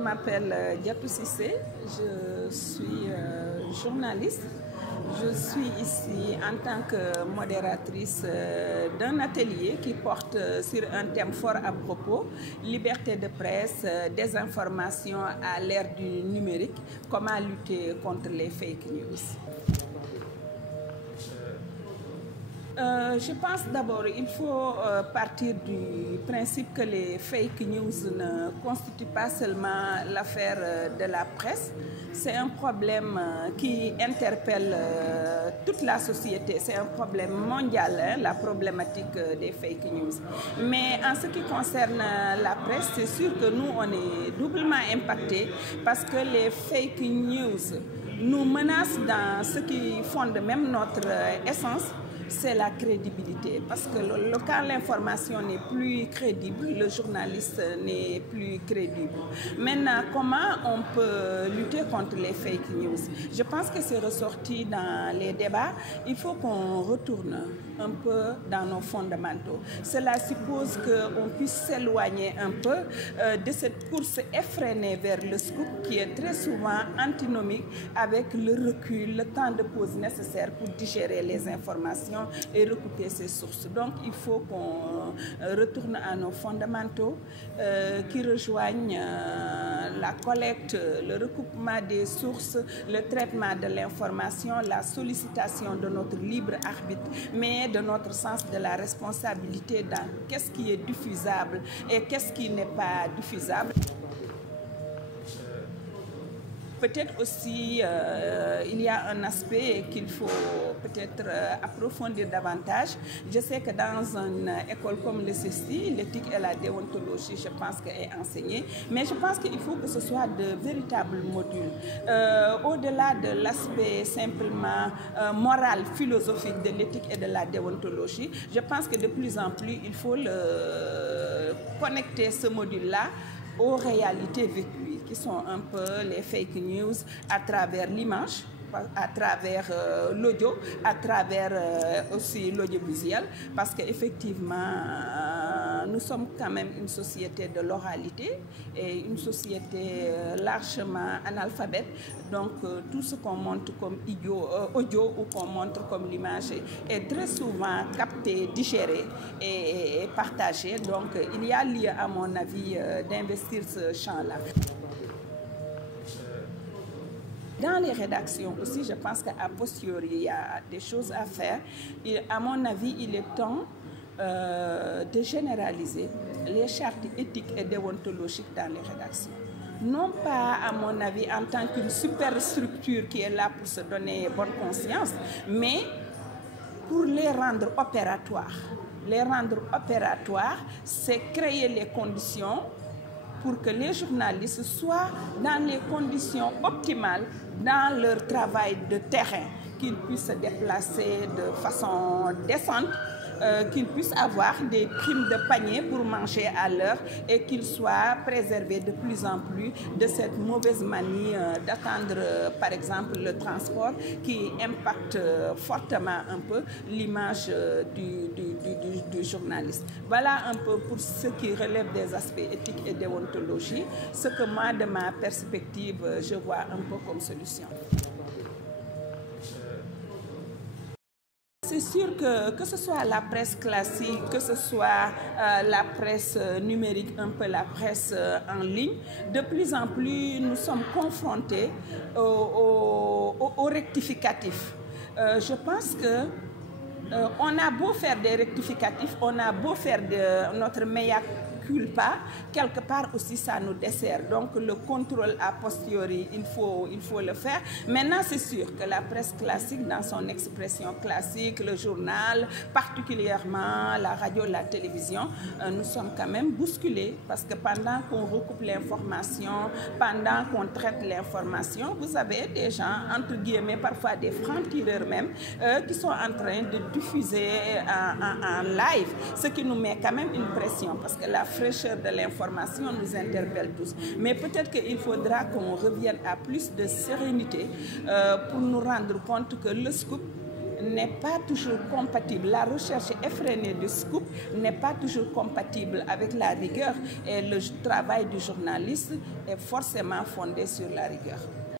m'appelle Diatou Cissé, je suis journaliste. Je suis ici en tant que modératrice d'un atelier qui porte sur un thème fort à propos, liberté de presse, désinformation à l'ère du numérique, comment lutter contre les fake news. Je pense d'abord qu'il faut partir du principe que les fake news ne constituent pas seulement l'affaire de la presse. C'est un problème qui interpelle toute la société. C'est un problème mondial, hein, la problématique des fake news. Mais en ce qui concerne la presse, c'est sûr que nous, on est doublement impactés parce que les fake news nous menacent dans ce qui fonde même notre essence. C'est la crédibilité, parce que quand l'information n'est plus crédible, le journaliste n'est plus crédible. Maintenant, comment on peut lutter contre les fake news? Je pense que c'est ressorti dans les débats. Il faut qu'on retourne un peu dans nos fondamentaux. Cela suppose qu'on puisse s'éloigner un peu de cette course effrénée vers le scoop qui est très souvent antinomique avec le recul, le temps de pause nécessaire pour digérer les informations et recouper ses sources. Donc il faut qu'on retourne à nos fondamentaux qui rejoignent la collecte, le recoupement des sources, le traitement de l'information, la sollicitation de notre libre arbitre, mais de notre sens de la responsabilité dans qu'est-ce qui est diffusable et qu'est-ce qui n'est pas diffusable. Peut-être aussi, il y a un aspect qu'il faut peut-être approfondir davantage. Je sais que dans une école comme le CESTI, l'éthique et la déontologie, je pense qu'elle est enseignée. Mais je pense qu'il faut que ce soit de véritables modules. Au-delà de l'aspect simplement moral, philosophique de l'éthique et de la déontologie, je pense que de plus en plus, il faut connecter ce module-là aux réalités vécues, qui sont un peu les fake news à travers l'image, à travers l'audio, à travers aussi l'audiovisuel, parce qu'effectivement, nous sommes quand même une société de l'oralité et une société largement analphabète. Donc, tout ce qu'on montre comme audio ou qu'on montre comme l'image est très souvent capté, digéré et partagé. Donc, il y a lieu, à mon avis, d'investir ce champ-là. Dans les rédactions aussi, je pense qu'à posteriori, il y a des choses à faire. Et à mon avis, il est temps de généraliser les chartes éthiques et déontologiques dans les rédactions. Non pas, à mon avis, en tant qu'une superstructure qui est là pour se donner bonne conscience, mais pour les rendre opératoires. Les rendre opératoires, c'est créer les conditions pour que les journalistes soient dans les conditions optimales dans leur travail de terrain, qu'ils puissent se déplacer de façon décente, qu'ils puissent avoir des primes de panier pour manger à l'heure et qu'ils soient préservés de plus en plus de cette mauvaise manie d'attendre, par exemple, le transport qui impacte fortement un peu l'image du journaliste. Voilà un peu pour ce qui relève des aspects éthiques et déontologie, ce que moi, de ma perspective, je vois un peu comme solution. C'est sûr que ce soit la presse classique, que ce soit la presse numérique, un peu la presse en ligne, de plus en plus nous sommes confrontés au rectificatif. Je pense que on a beau faire des rectificatifs, on a beau faire de notre mea culpa, quelque part aussi ça nous dessert. Donc le contrôle a posteriori, il faut le faire. Maintenant, c'est sûr que la presse classique, dans son expression classique, le journal, particulièrement la radio, la télévision, nous sommes quand même bousculés parce que pendant qu'on recoupe l'information, pendant qu'on traite l'information, vous avez des gens, entre guillemets, parfois des francs-tireurs même, qui sont en train de diffuser en live, ce qui nous met quand même une pression parce que la fraîcheur de l'information nous interpelle tous. Mais peut-être qu'il faudra qu'on revienne à plus de sérénité pour nous rendre compte que le scoop n'est pas toujours compatible. La recherche effrénée du scoop n'est pas toujours compatible avec la rigueur et le travail du journaliste est forcément fondé sur la rigueur.